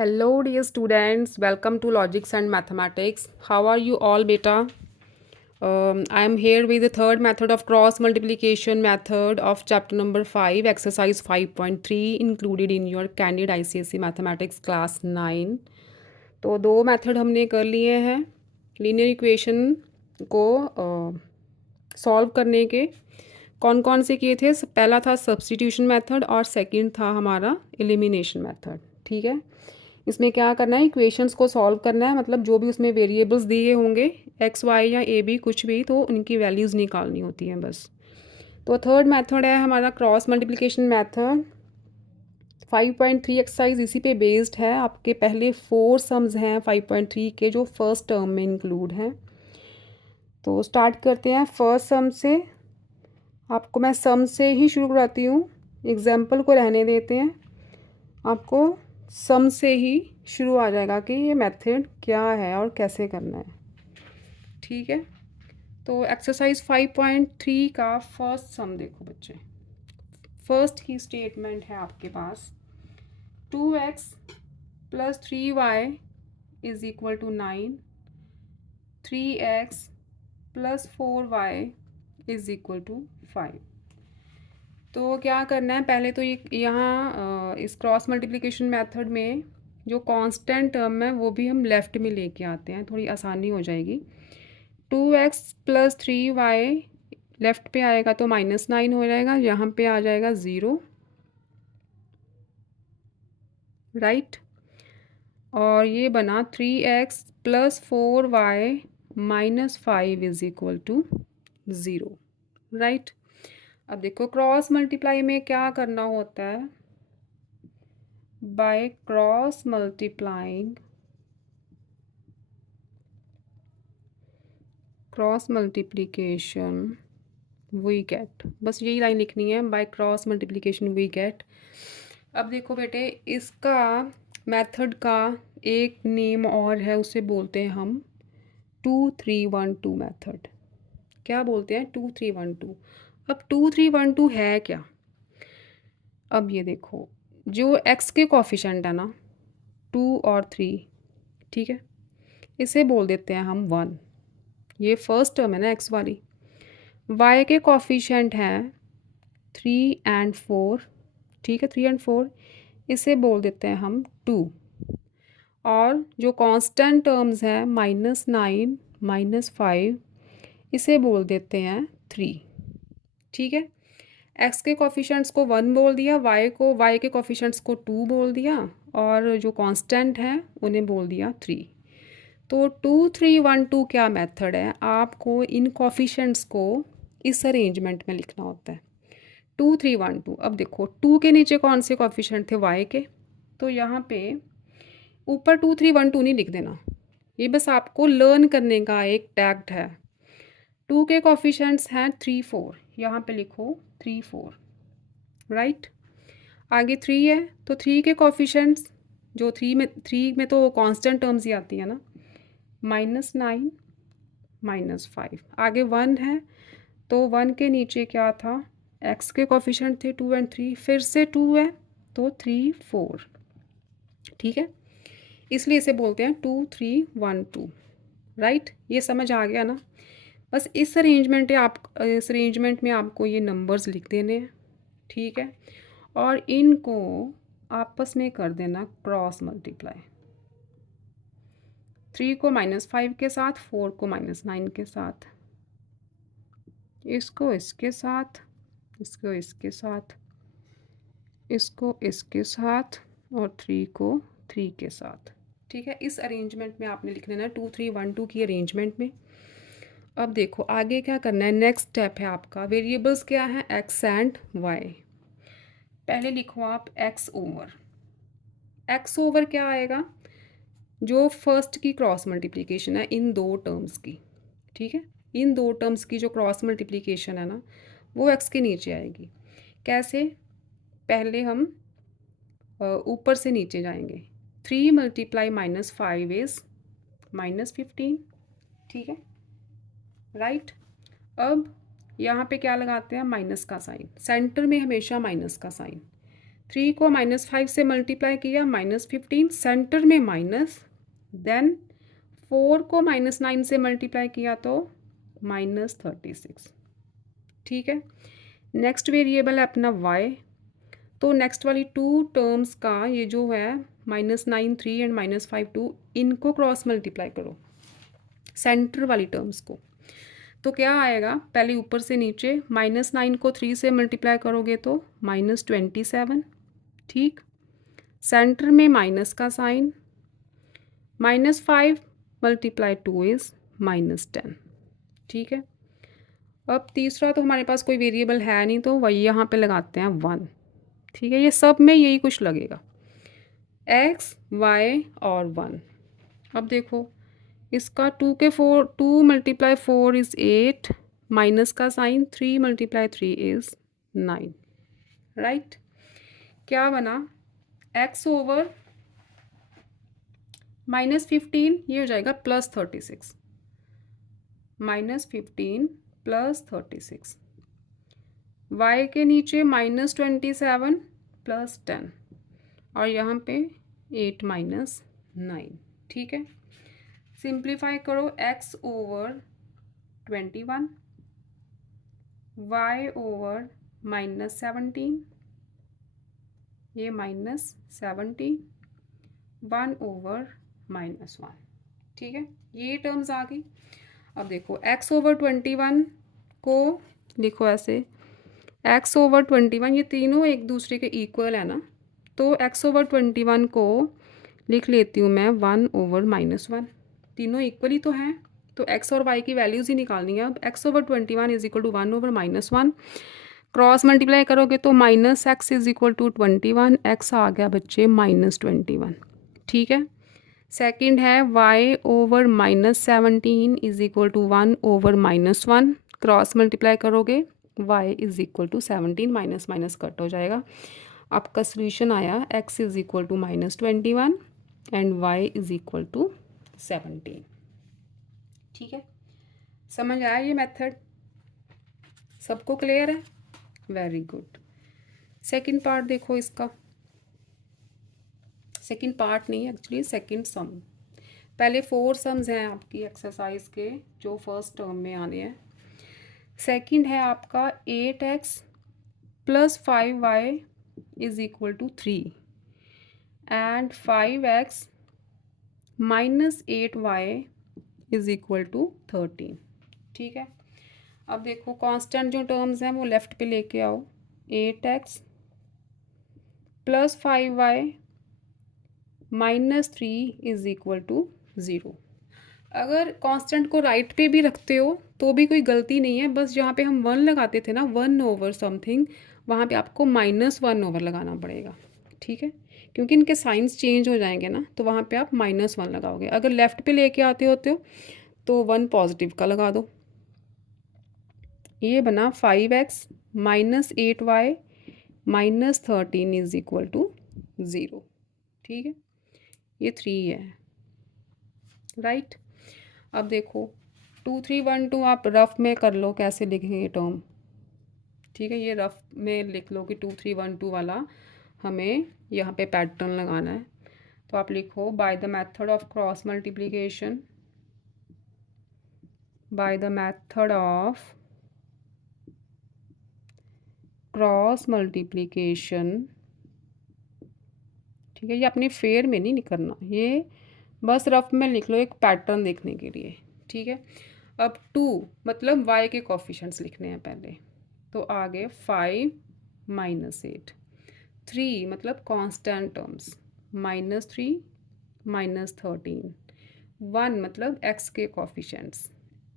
Hello, dear students. Welcome to Logics and Mathematics. How are you all, beta? I am here with the third method of cross multiplication method of chapter number 5, exercise 5.3, included in your Candid ICSE Mathematics class 9. तो दो method हमने कर लिए हैं linear equation को solve करने के। कौन कौन से किए थे? पहला था सब्स्टिट्यूशन मेथड और सेकंड था हमारा एलिमिनेशन मेथड। ठीक है, इसमें क्या करना है, इक्वेशंस को सॉल्व करना है, मतलब जो भी उसमें वेरिएबल्स दिए होंगे एक्स वाई या ए बी कुछ भी, तो उनकी वैल्यूज़ निकालनी होती हैं बस। तो थर्ड मेथड है हमारा क्रॉस मल्टीप्लिकेशन मेथड। 5.3 एक्सरसाइज इसी पे बेस्ड है। आपके पहले 4 सम्स हैं 5.3 के जो फर्स्ट टर्म में इंक्लूड हैं। तो स्टार्ट करते हैं फर्स्ट सम से। आपको मैं सम से ही शुरू कराती हूँ, एग्जाम्पल को रहने देते हैं। आपको सम से ही शुरू आ जाएगा कि ये मेथड क्या है और कैसे करना है। ठीक है, तो एक्सरसाइज 5.3 का फर्स्ट सम देखो बच्चे। फर्स्ट ही स्टेटमेंट है आपके पास 2x + 3y is equal to 9, 3x + 4y is equal to 5। तो क्या करना है, पहले तो ये यहाँ इस क्रॉस मल्टीप्लिकेशन मेथड में जो कांस्टेंट टर्म है वो भी हम लेफ़्ट में लेके आते हैं, थोड़ी आसानी हो जाएगी। 2x + 3y लेफ़्ट पे आएगा तो -9 हो जाएगा, यहाँ पे आ जाएगा 0, राइट। और ये बना 3x + 4y - 5 is equal to 0, right. अब देखो क्रॉस मल्टीप्लाई में क्या करना होता है, by cross multiplication we get, बस यही लाइन लिखनी है, by cross multiplication we get. अब देखो बेटे, इसका मेथड का एक नेम और है, उसे बोलते हैं हम 2 3 1 2 मेथड। क्या बोलते हैं? 2 3 1 2। अब 2 3 1 2 है क्या? अब ये देखो, जो x के कॉफिशेंट है ना 2 और 3, ठीक है, इसे बोल देते हैं हम 1। ये फर्स्ट टर्म है ना x वाली। y के कॉफिशेंट हैं 3 और 4, ठीक है, 3 और 4, इसे बोल देते हैं हम 2। और जो कांस्टेंट टर्म्स हैं -9 -5, इसे बोल देते हैं 3। ठीक है, x के कॉफिशेंट्स को 1 बोल दिया, y के कॉफिशेंट्स को 2 बोल दिया, और जो कांस्टेंट हैं उन्हें बोल दिया 3। तो 2 3 1 2 क्या मेथड है, आपको इन कॉफिशेंट्स को इस अरेंजमेंट में लिखना होता है 2 3 1 2। अब देखो 2 के नीचे कौन से कॉफिशेंट थे? y के, तो यहाँ पे ऊपर 2 3 1 2 नहीं लिख देना, ये बस आपको लर्न करने का एक टैक्ट है। 2 के कॉफिशेंट्स हैं 3 4, यहाँ पे लिखो 3 4, राइट। आगे 3 है तो 3 के कॉफिशेंट्स, जो 3 में तो कांस्टेंट टर्म्स ही आती है ना, -9 -5। आगे 1 है तो 1 के नीचे क्या था, x के कॉफिशेंट थे 2 और 3, फिर से 2 है तो 3 4, ठीक है, इसलिए इसे बोलते हैं 2 3 1 2, राइट। ये समझ आ गया ना? बस इस अरेंजमेंट में आपको ये नंबर्स लिख देने हैं, ठीक है, और इनको आपस में कर देना क्रॉस मल्टीप्लाई। 3 को -5 के साथ, 4 को -9 के साथ, इसको इसके साथ, इसको इसके साथ, इसको इसके साथ, और 3 को 3 के साथ। ठीक है, इस अरेंजमेंट में आपने लिख लेना 2 3 1 2 की अरेंजमेंट में। अब देखो आगे क्या करना है, नेक्स्ट स्टेप है आपका, वेरिएबल्स क्या हैं, x एंड y। पहले लिखो आप x ओवर क्या आएगा, जो फर्स्ट की क्रॉस मल्टीप्लिकेशन है इन दो टर्म्स की, ठीक है, इन दो टर्म्स की जो क्रॉस मल्टीप्लिकेशन है ना, वो x के नीचे आएगी। कैसे? पहले हम ऊपर से नीचे जाएंगे, 3 × -5 इज़ -15, ठीक है, राइट। अब यहाँ पे क्या लगाते हैं, माइनस का साइन, सेंटर में हमेशा माइनस का साइन। 3 को -5 से मल्टीप्लाई किया -15, सेंटर में माइनस, देन 4 को -9 से मल्टीप्लाई किया तो -36। ठीक है, नेक्स्ट वेरिएबल है अपना y। तो नेक्स्ट वाली टू टर्म्स का ये जो है -9 3 एंड -5 2, इनको क्रॉस मल्टीप्लाई करो, सेंटर वाली टर्म्स को। तो क्या आएगा, पहले ऊपर से नीचे, -9 को 3 से मल्टीप्लाई करोगे तो -27। ठीक, सेंटर में माइनस का साइन, -5 मल्टीप्लाई 2 इज़ -10। ठीक है, अब तीसरा तो हमारे पास कोई वेरिएबल है नहीं, तो वही यहाँ पे लगाते हैं 1। ठीक है, ये सब में यही कुछ लगेगा, x y और 1। अब देखो इसका 2 के 4, 2 मल्टीप्लाई 4 इज़ 8, माइनस का साइन, 3 मल्टीप्लाई 3 इज़ 9। राइट, क्या बना, x ओवर -15, ये हो जाएगा +36, -15 +36, y के नीचे -27 +10, और यहाँ पे 8 -9। ठीक है, सिंप्लीफाई करो, x ओवर 21, y ओवर -17, ये -17, 1 ओवर -1। ठीक है, ये टर्म्स आ गई। अब देखो x ओवर 21 को लिखो ऐसे, x ओवर 21, ये तीनों एक दूसरे के इक्वल है ना, तो x ओवर 21 को लिख लेती हूँ मैं 1 ओवर -1। तीनों इक्वल ही तो हैं, तो x और y की वैल्यूज़ ही निकालनी है। अब x over 21 is equal to 1 over -1, cross multiply करोगे तो -x is equal to 21, x आ गया बच्चे -21। ठीक है, सेकंड है y over -17 is equal to 1 over -1, cross multiply करोगे y is equal to 17, minus minus cut हो जाएगा। आपका सोल्यूशन आया x is equal to -21 and y is equal to 17। ठीक है, समझ आया ये मेथड, सबको क्लियर है? Very good. सेकंड पार्ट देखो इसका, सेकंड पार्ट नहीं एक्चुअली सेकंड सम। पहले 4 सम्स हैं आपकी एक्सरसाइज के जो फर्स्ट टर्म में आने हैं। सेकंड है आपका 8x + 5y is equal to 3 and 5x - 8y is equal to 13। ठीक है, अब देखो कांस्टेंट जो टर्म्स हैं वो लेफ्ट पे लेके आओ, 8x + 5y -3 is equal to 0। अगर कांस्टेंट को राइट पे भी रखते हो तो भी कोई गलती नहीं है, बस जहाँ पे हम 1 लगाते थे ना, 1 ओवर समथिंग, वहाँ पे आपको -1 ओवर लगाना पड़ेगा। ठीक है, क्योंकि इनके साइंस चेंज हो जाएंगे ना, तो वहाँ पे आप -1 लगाओगे। अगर लेफ़्ट पे लेके आते होते हो तो 1 पॉजिटिव का लगा दो। ये बना 5x - 8y -13 is equal to 0। ठीक है, ये 3 है। राइट, अब देखो 2 3 1 2 आप रफ में कर लो कैसे लिखेंगे टर्म। ठीक है, ये रफ में लिख लो कि 2 3 1 2 वाला हमें यहाँ पे पैटर्न लगाना है। तो आप लिखो by the method of cross multiplication, by the method of cross multiplication. ठीक है, ये अपने फेयर में नहीं करना, ये बस रफ में लिख लो एक पैटर्न देखने के लिए। ठीक है, अब 2 मतलब y के कोफिशिएंट्स लिखने हैं पहले, तो आगे 5 - 8, 3 मतलब कांस्टेंट टर्म्स, -3 -13, 1 मतलब x के कोफिशिएंट्स,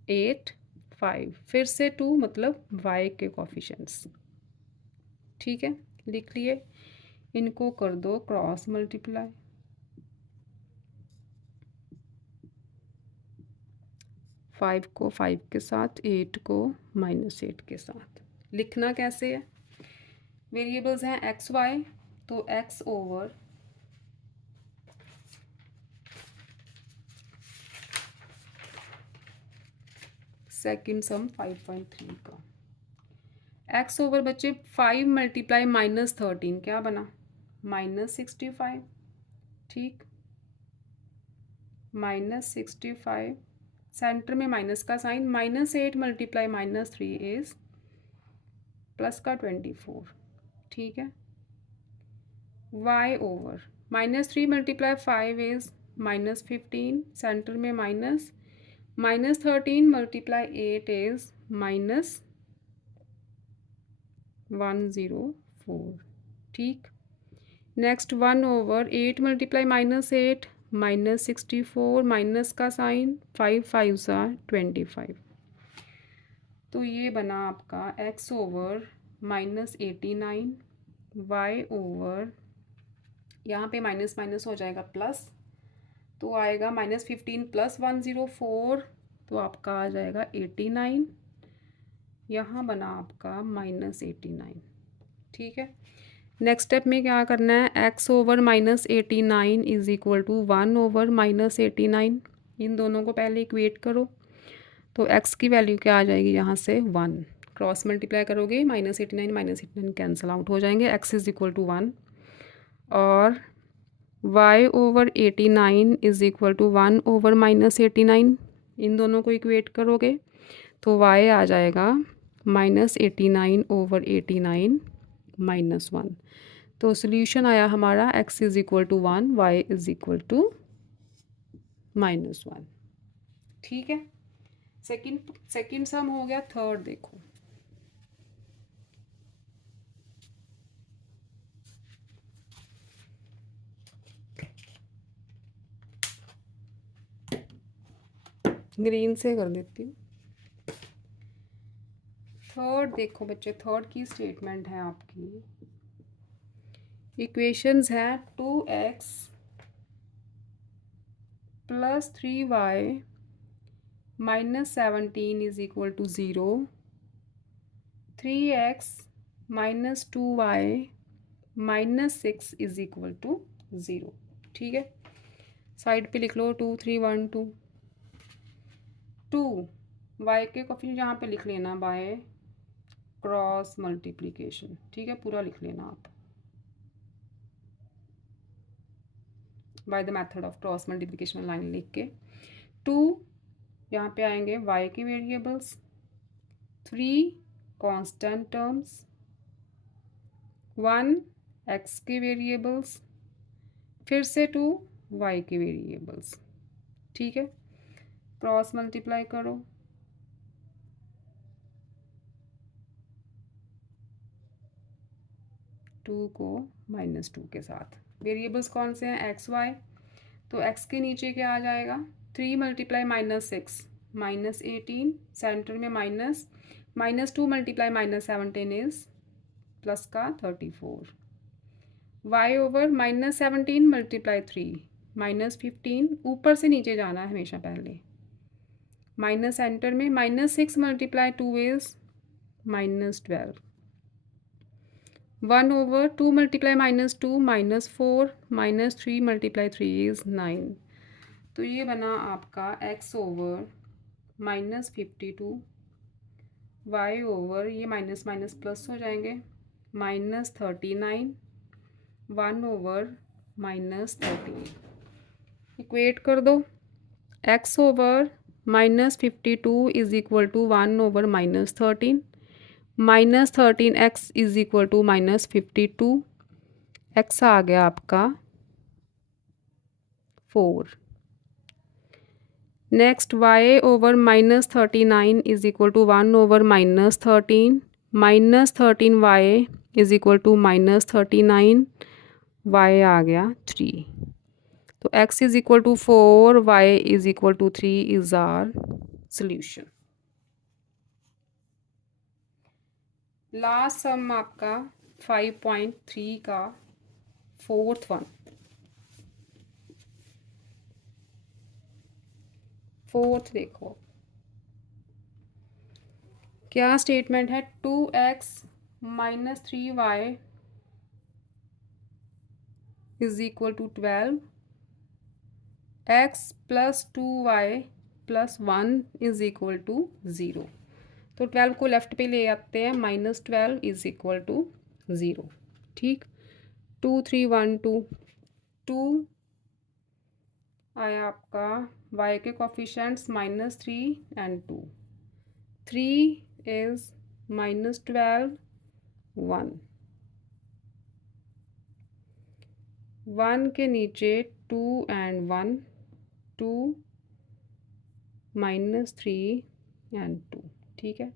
8 5, फिर से 2 मतलब y के कोफिशिएंट्स। ठीक है, लिख लिए, इनको कर दो क्रॉस मल्टीप्लाई। 5 को 5 के साथ, 8 को -8 के साथ। लिखना कैसे है, वेरिएबल्स हैं x y, तो x ओवर सेकंड सम 5.3 का, x ओवर बच्चे 5 मल्टीप्लाई -13 क्या बना -65, ठीक, -65, सेंटर में माइनस का साइन, -8 मल्टीप्लाई -3 इज प्लस का 24, ठीक है। y over -3 multiply 5 is -15, centre में माइनस, -13 मल्टीप्लाई 8 इज -104, ठीक। नेक्स्ट 1 ओवर 8 मल्टीप्लाई -8 -64, माइनस का साइन, 5 5 25। तो ये बना आपका x ओवर -89, y ओवर, यहाँ पे माइनस माइनस हो जाएगा प्लस, तो आएगा -15 प्लस 104, तो आपका आ जाएगा 89, यहाँ बना आपका -89, ठीक है। नेक्स्ट स्टेप में क्या करना है, x over -89 is equal to 1 over -89, इन दोनों को पहले इक्वेट करो, तो x की वैल्यू क्या आ जाएगी यहाँ से 1, क्रॉस मल्टीप्लाई करोगे -89 कैंसिल आउट हो जाएंगे, x इज इक्वल टू 1, और y over 89 is equal to 1 over -89, इन दोनों को इक्वेट करोगे तो y आ जाएगा -89 ओवर 89 -1, तो सोल्यूशन आया हमारा x is equal to 1, y is equal to -1, ठीक है। सेकंड सम हो गया। थर्ड देखो, ग्रीन से कर देती हूँ। थर्ड देखो बच्चे, थर्ड की स्टेटमेंट है आपकी, इक्वेशंस है 2x plus 3y -17 is equal to 0, 3x -2y -6 is equal to 0, ठीक है। साइड पे लिख लो 2 3 1 2, 2 y के कोफिशिएंट यहाँ पे लिख लेना बाय क्रॉस मल्टीप्लिकेशन, ठीक है, पूरा लिख लेना आप by the method of cross multiplication line लिख के। 2 यहाँ पे आएंगे y के वेरिएबल्स, 3 कांस्टेंट टर्म्स, 1 x के वेरिएबल्स, फिर से 2 y के वेरिएबल्स, ठीक है। क्रॉस मल्टीप्लाई करो, टू को -2 के साथ, वेरिएबल्स कौन से हैं, एक्स वाई, तो x के नीचे क्या आ जाएगा, 3 मल्टीप्लाई -6 -18, सेंटर में माइनस, -2 मल्टीप्लाई -17 इज प्लस का 34, y ओवर -17 मल्टीप्लाई 3 -15, ऊपर से नीचे जाना है हमेशा पहले, माइनस सेंटर में, -6 multiply 2 is -12, 1 over 2 multiply -2 -4, -3 multiply 3 is 9, तो ये बना आपका x ओवर -52, y ओवर, ये माइनस माइनस प्लस हो जाएंगे, -39, 1 ओवर -38, इक्वेट कर दो, x over -52 is equal to 1 over -13, -13x is equal to -52, x आ गया आपका 4। Next y over -39 is equal to 1 over -13, -13y is equal to -39, y आ गया 3, तो x is equal to 4, y is equal to 3 is our solution. Last sum आपका 5.3 का fourth one, fourth देखो क्या स्टेटमेंट है, 2x -3y is equal to 12, x plus 2y plus 1 is equal to 0, तो 12 को लेफ्ट पे ले आते हैं, -12 इज इक्वल टू 0, ठीक। 2 3 1 2 2 आया आपका y के कोफिशेंट्स -3 एंड 2। 3 इज -12 1। 1 के नीचे 2 एंड 1 2 -3 एंड 2। ठीक है,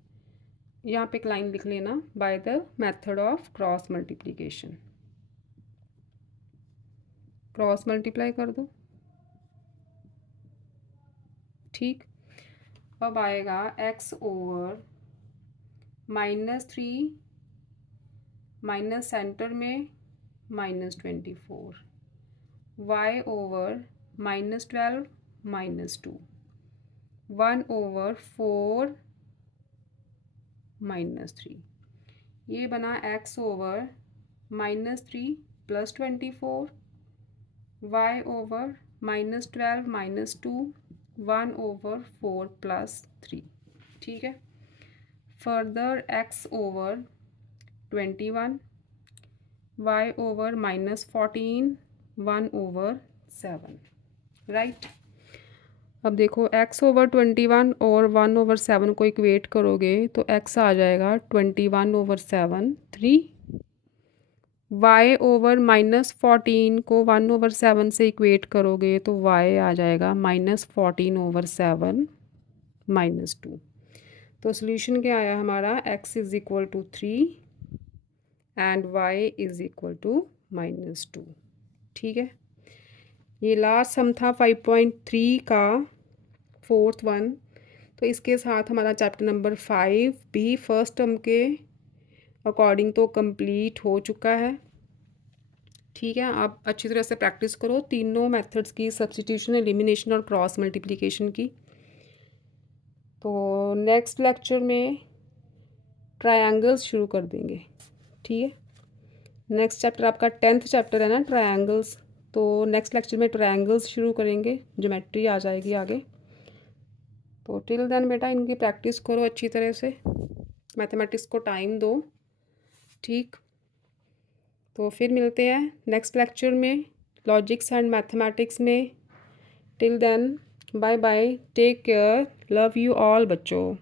यहाँ पे एक लाइन लिख लेना, by the method of cross multiplication. Cross multiply कर दो। ठीक, अब आएगा x ओवर -3 माइनस सेंटर में -24, y ओवर -12 -2, 1 ओवर 4 -3। ये बना x over -3 + 24, y over -12 -2, 1 over 4 + 3। ठीक है, further x over 21, y over -14, 1 over 7। Right, अब देखो x ओवर 21 और 1 ओवर 7 को इक्वेट करोगे तो x आ जाएगा 21 ओवर 7 3। y ओवर -14 को 1 ओवर 7 से इक्वेट करोगे तो y आ जाएगा -14 ओवर 7 -2। तो सोल्यूशन क्या आया हमारा, x is equal to 3 and y is equal to -2। ठीक है, ये लास्ट सम था 5.3 का, 4th वन। तो इसके साथ हमारा चैप्टर नंबर 5 भी फर्स्ट टर्म के अकॉर्डिंग तो कंप्लीट हो चुका है। ठीक है, आप अच्छी तरह से प्रैक्टिस करो तीनों मेथड्स की, सब्स्टिट्यूशन, एलिमिनेशन और क्रॉस मल्टीप्लिकेशन की। तो नेक्स्ट लेक्चर में ट्रायंगल्स शुरू कर देंगे। ठीक है, नेक्स्ट चैप्टर आपका 10th चैप्टर है ना, ट्रायंगल्स। तो नेक्स्ट लेक्चर में ट्रायंगल्स शुरू करेंगे, ज्योमेट्री आ जाएगी आगे। तो टिल देन बेटा इनकी प्रैक्टिस करो अच्छी तरह से, मैथमेटिक्स को टाइम दो। ठीक, तो फिर मिलते हैं नेक्स्ट लेक्चर में लॉजिक्स एंड मैथमेटिक्स में। Till then bye bye, take care, love you all बच्चों।